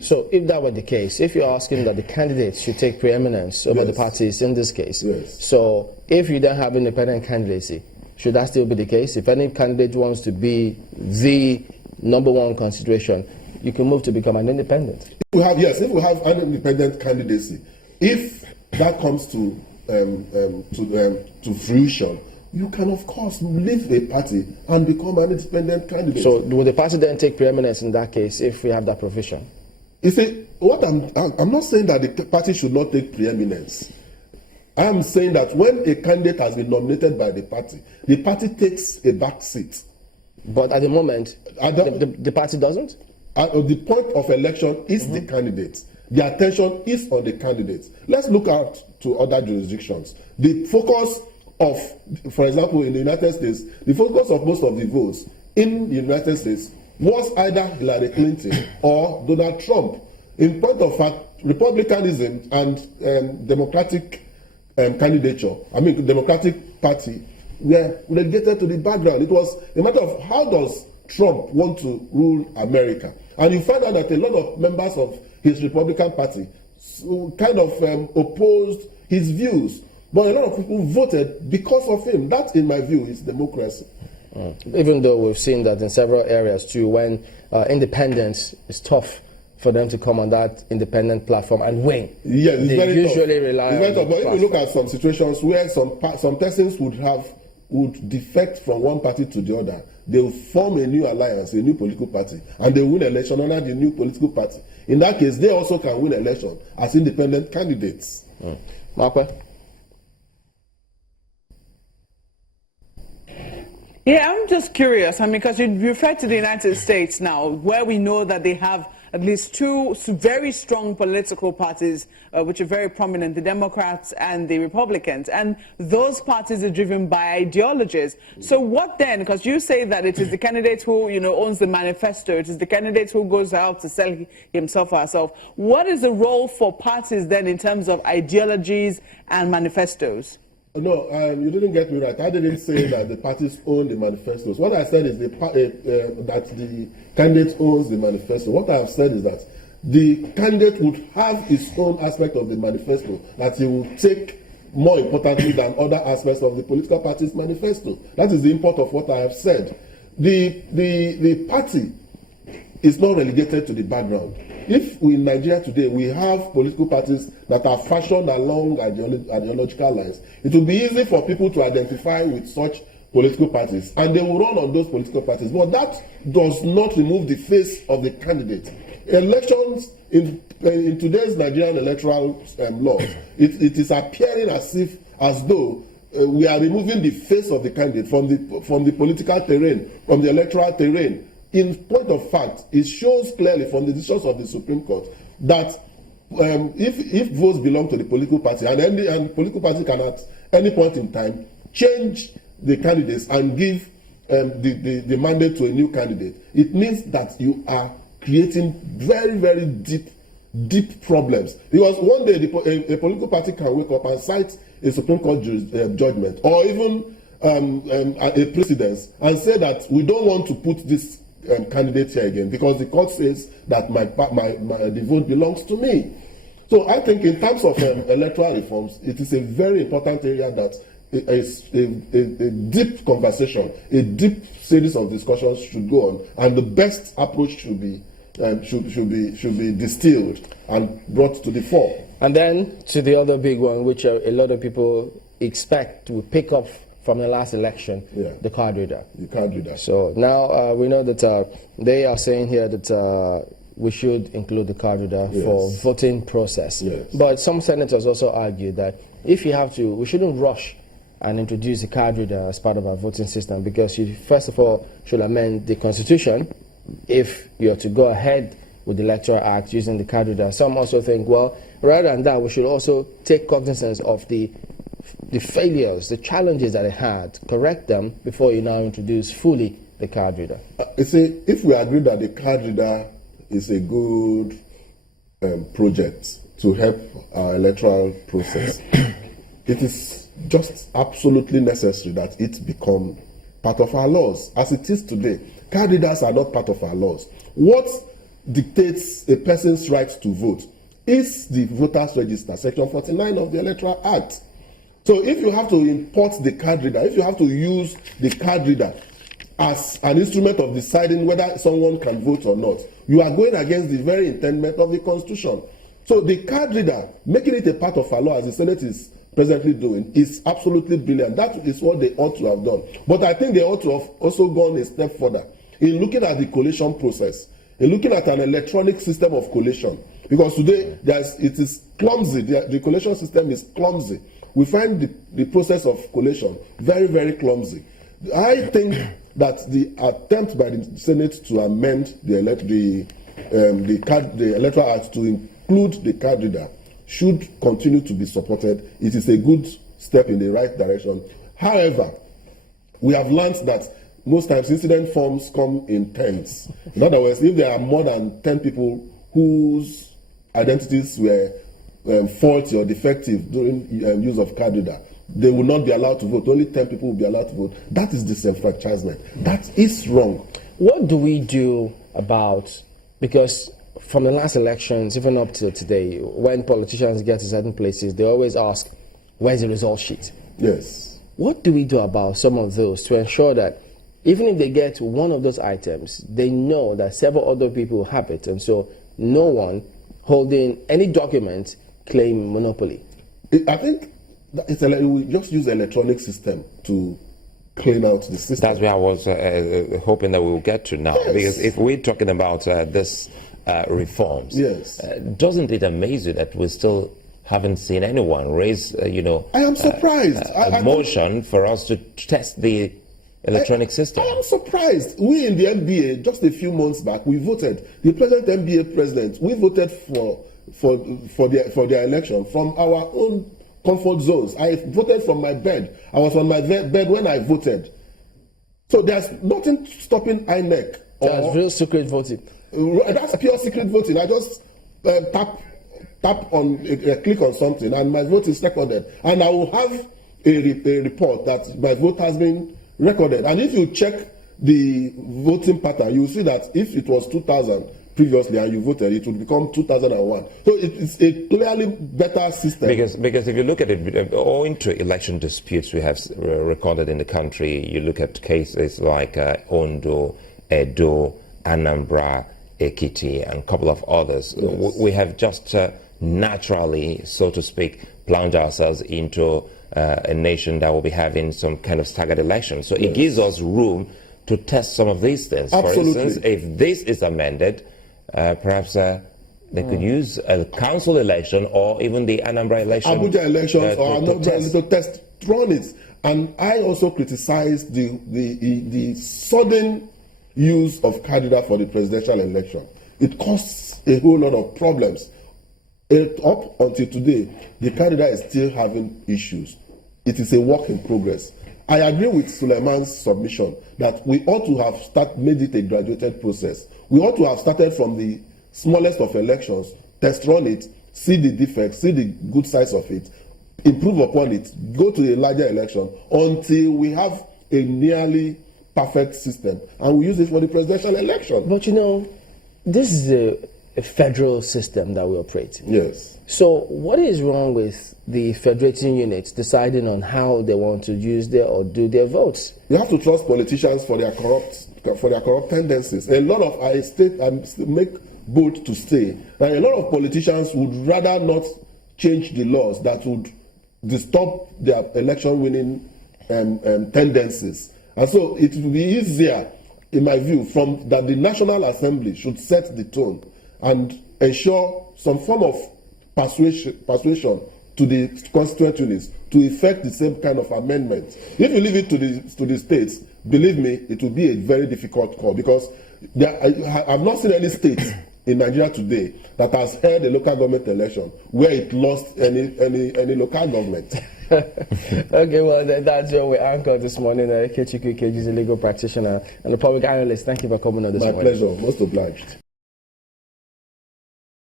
be. So if that were the case, if you're asking that the candidates should take preeminence over the parties in this case, so if you don't have independent candidacy, should that still be the case? If any candidate wants to be the #1 consideration, you can move to become an independent. If we have an independent candidacy, if that comes to fruition, you can of course leave a party and become an independent candidate. So will the party then take preeminence in that case if we have that provision? You see, what I'm not saying that the party should not take preeminence. I am saying that when a candidate has been nominated by the party takes a back seat. But at the moment, the party doesn't? The point of election is the candidate. The attention is on the candidates. Let's look out to other jurisdictions. The focus of, for example, in the United States, the focus of most of the votes in the United States was either Hillary Clinton or Donald Trump. In point of fact, Republicanism and Democratic Democratic Party were relegated to the background. It was a matter of how does Trump want to rule America. And you find out that a lot of members of his Republican Party kind of opposed his views. But a lot of people voted because of him. That, in my view, is democracy. Even though we've seen that in several areas too, when independence is tough for them to come on that independent platform and win. Yes, it's they usually rely on But if you look at some situations where some persons would defect from one party to the other, they will form a new alliance, a new political party, and they win election under the new political party. In that case, they also can win election as independent candidates. Marco? Yeah, I'm just curious. I mean, because you refer to the United States now, where we know that they have at least two very strong political parties, which are very prominent, the Democrats and the Republicans. And those parties are driven by ideologies. So what then? Because you say that it is the candidate who, owns the manifesto. It is the candidate who goes out to sell himself or herself. What is the role for parties then in terms of ideologies and manifestos? No, you didn't get me right. I didn't say that the parties own the manifestos. What I said is that the candidate owns the manifesto. What I have said is that the candidate would have his own aspect of the manifesto that he will take more importantly than other aspects of the political party's manifesto. That is the import of what I have said. The party is not relegated to the background. If in Nigeria today we have political parties that are fashioned along ideological lines, it will be easy for people to identify with such political parties, and they will run on those political parties. But that does not remove the face of the candidate. Elections in today's Nigerian electoral laws, it is appearing as though we are removing the face of the candidate from the political terrain, from the electoral terrain. In point of fact, it shows clearly from the decisions of the Supreme Court that if votes belong to the political party, and political party can at any point in time change the candidates and give the mandate to a new candidate, it means that you are creating very, very deep problems. Because one day a political party can wake up and cite a Supreme Court judgment or even a precedence and say that we don't want to put this candidate here again because the court says that the vote belongs to me. So I think in terms of electoral reforms, it is a very important area that a deep conversation, a deep series of discussions should go on, and the best approach should be distilled and brought to the fore. And then to the other big one, which a lot of people expect to pick up from the last election, the card reader. The card reader. So now we know that they are saying here that we should include the card reader for voting process. Yes. But some senators also argue that if you have to, we shouldn't rush and introduce the card reader as part of our voting system, because you first of all should amend the Constitution if you're to go ahead with the Electoral Act using the card reader. Some also think, well, rather than that, we should also take cognizance of the failures, the challenges that it had, correct them before you now introduce fully the card reader. You see, if we agree that the card reader is a good project to help our electoral process, it is just absolutely necessary that it become part of our laws. As it is today, card readers are not part of our laws. What dictates a person's right to vote is the voters register, section 49 of the Electoral Act. So if you have to import the card reader, if you have to use the card reader as an instrument of deciding whether someone can vote or not, you are going against the very intendment of the Constitution. So the card reader, making it a part of our law, as the Senate is presently doing, is absolutely brilliant. That is what they ought to have done. But I think they ought to have also gone a step further in looking at the collation process, in looking at an electronic system of collation. Because today, it is clumsy. The collation system is clumsy. We find the process of collation very, very clumsy. I think that the attempt by the Senate to amend the Electoral Act to include the card reader should continue to be supported. It is a good step in the right direction. However, we have learned that most times incident forms come in tens. In other words, if there are more than 10 people whose identities were faulty or defective during use of card reader, they will not be allowed to vote. Only 10 people will be allowed to vote. That is disenfranchisement. That is wrong. What do we do about, because from the last elections, even up to today, when politicians get to certain places, they always ask, where's the result sheet? Yes. What do we do about some of those to ensure that even if they get one of those items, they know that several other people have it, and so no one holding any document claim monopoly? I think we just use electronic system to clean out the system. That's where I was hoping that we will get to now. Yes. Because if we're talking about this reforms, yes, doesn't it amaze you that we still haven't seen anyone raise, I am surprised. a motion for us to test the electronic system? I am surprised. We in the NBA, just a few months back, we voted. The present NBA president, we voted for their election from our own comfort zones. I voted from my bed. I was on my bed when I voted. So there's nothing stopping INEC. That's real secret voting. That's pure secret voting. I just tap on, click on something, and my vote is recorded. And I will have a report that my vote has been recorded. And if you check the voting pattern, you will see that if it was 2000 previously and you voted, it would become 2001. So it's a clearly better system. Because if you look at it, owing to election disputes we have recorded in the country, you look at cases like Ondo, Edo, Anambra, Ekiti, and a couple of others. Yes. We have just naturally, so to speak, plunged ourselves into a nation that will be having some kind of staggered election. So it gives us room to test some of these things. Absolutely. For instance, if this is amended, perhaps they could use a council election or even the Anambra election. Abuja elections or to test run it. And I also criticize the sudden use of card reader for the presidential election. It causes a whole lot of problems. Up until today, the card reader is still having issues. It is a work in progress. I agree with Suleiman's submission that we ought to have made it a graduated process. We ought to have started from the smallest of elections, test run it, see the defects, see the good sides of it, improve upon it, go to a larger election until we have a nearly perfect system, and we use it for the presidential election. But you know, this is a federal system that we operate in. Yes. So what is wrong with the federating units deciding on how they want to use their or do their votes? You have to trust politicians for their corrupt tendencies. A lot of make bold to say that a lot of politicians would rather not change the laws that would disturb their election winning tendencies. And so it will be easier, in my view, that the National Assembly should set the tone and ensure some form of persuasion to the constituent units to effect the same kind of amendment. If you leave it to the states, believe me, it will be a very difficult call, because I've not seen any state in Nigeria today that has held a local government election where it lost any local government. Okay, well, that's where we anchor this morning. Ikechukwu Ikeji is a legal practitioner and a public analyst. Thank you for coming on this morning. My pleasure. Most obliged.